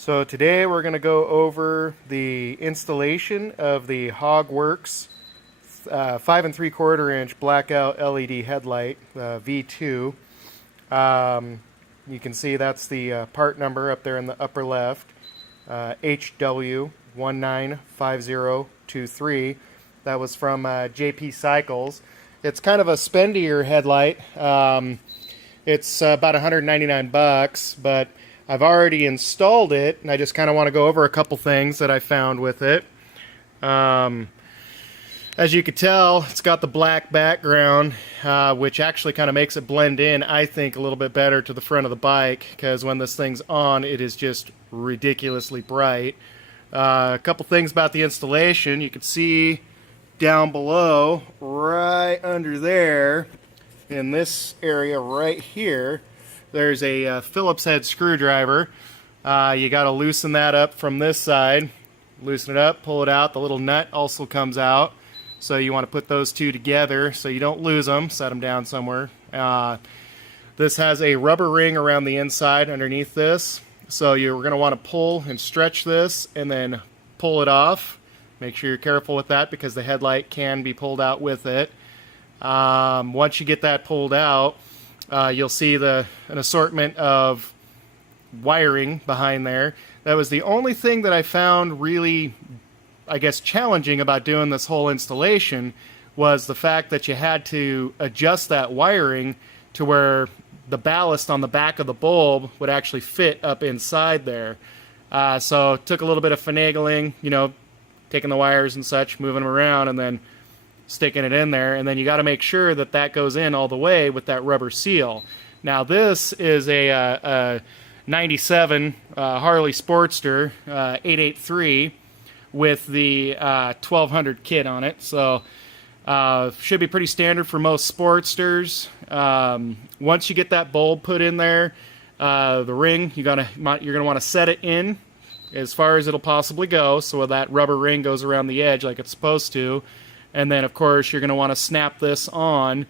So today we're going to go over the installation of the Hogworkz 5 3/4 inch Blackout LED headlight V2. You can see that's the part number up there in the upper left, HW195023. That was from JP Cycles. It's kind of a spendier headlight. It's about 199 bucks, but I've already installed it, and I just kind of want to go over a couple things that I found with it. As you can tell, it's got the black background, which actually kind of makes it blend in, I think, a little bit better to the front of the bike, because when this thing's on, it is just ridiculously bright. A couple things about the installation. You can see down below, right under there, in this area right here, there's a Phillips head screwdriver. You got to loosen that up from this side. Loosen it up, pull it out. The little nut also comes out. So you want to put those two together so you don't lose them. Set them down somewhere. This has a rubber ring around the inside underneath this. So you're going to want to pull and stretch this and then pull it off. Make sure you're careful with that because the headlight can be pulled out with it. Once you get that pulled out, you'll see an assortment of wiring behind there. That was the only thing that I found really, I guess, challenging about doing this whole installation, was the fact that you had to adjust that wiring to where the ballast on the back of the bulb would actually fit up inside there. So it took a little bit of finagling, you know, taking the wires and such, moving them around, and then sticking it in there, and then you got to make sure that that goes in all the way with that rubber seal. Now this is a 97 Harley Sportster 883 with the 1200 kit on it, so should be pretty standard for most Sportsters. Once you get that bulb put in there, the ring, you're gonna want to set it in as far as it'll possibly go, so that rubber ring goes around the edge like it's supposed to. And then, of course, you're going to want to snap this on.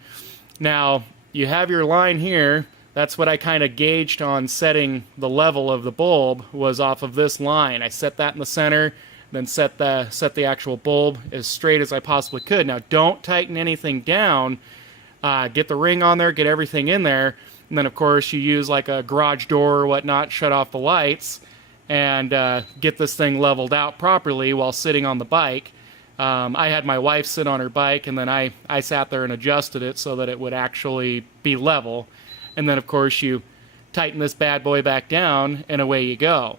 Now, you have your line here. That's what I kind of gauged on setting the level of the bulb, was off of this line. I set that in the center, then set the actual bulb as straight as I possibly could. Now, don't tighten anything down. Get the ring on there, get everything in there. And then, of course, you use like a garage door or whatnot, shut off the lights, and get this thing leveled out properly while sitting on the bike. I had my wife sit on her bike, and then I sat there and adjusted it so that it would actually be level. And then, of course, you tighten this bad boy back down, and away you go.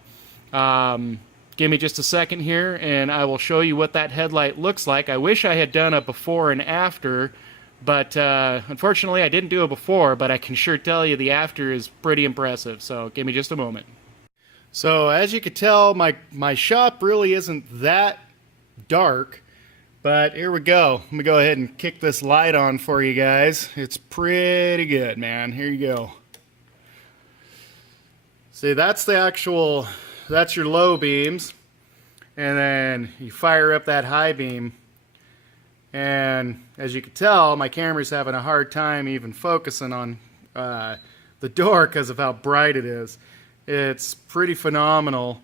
Give me just a second here, and I will show you what that headlight looks like. I wish I had done a before and after, but unfortunately I didn't do a before, but I can sure tell you the after is pretty impressive. So give me just a moment. So as you can tell, my shop really isn't that dark. But here we go. Let me go ahead and kick this light on for you guys. It's pretty good, man. Here you go. See, that's your low beams. And then you fire up that high beam. And as you can tell, my camera's having a hard time even focusing on the door because of how bright it is. It's pretty phenomenal.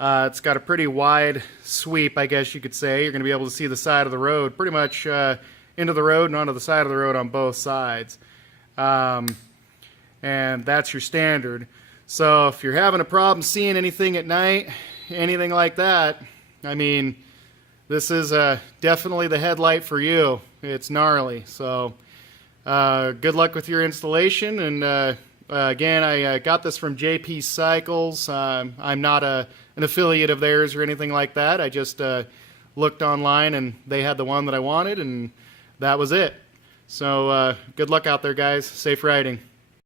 It's got a pretty wide sweep, I guess you could say. You're going to be able to see the side of the road, pretty much into the road and onto the side of the road on both sides. And that's your standard. So if you're having a problem seeing anything at night, anything like that, I mean, this is definitely the headlight for you. It's gnarly. So good luck with your installation. And again, I got this from JP Cycles. I'm not an affiliate of theirs or anything like that. I just looked online and they had the one that I wanted, and that was it. So good luck out there, guys. Safe riding.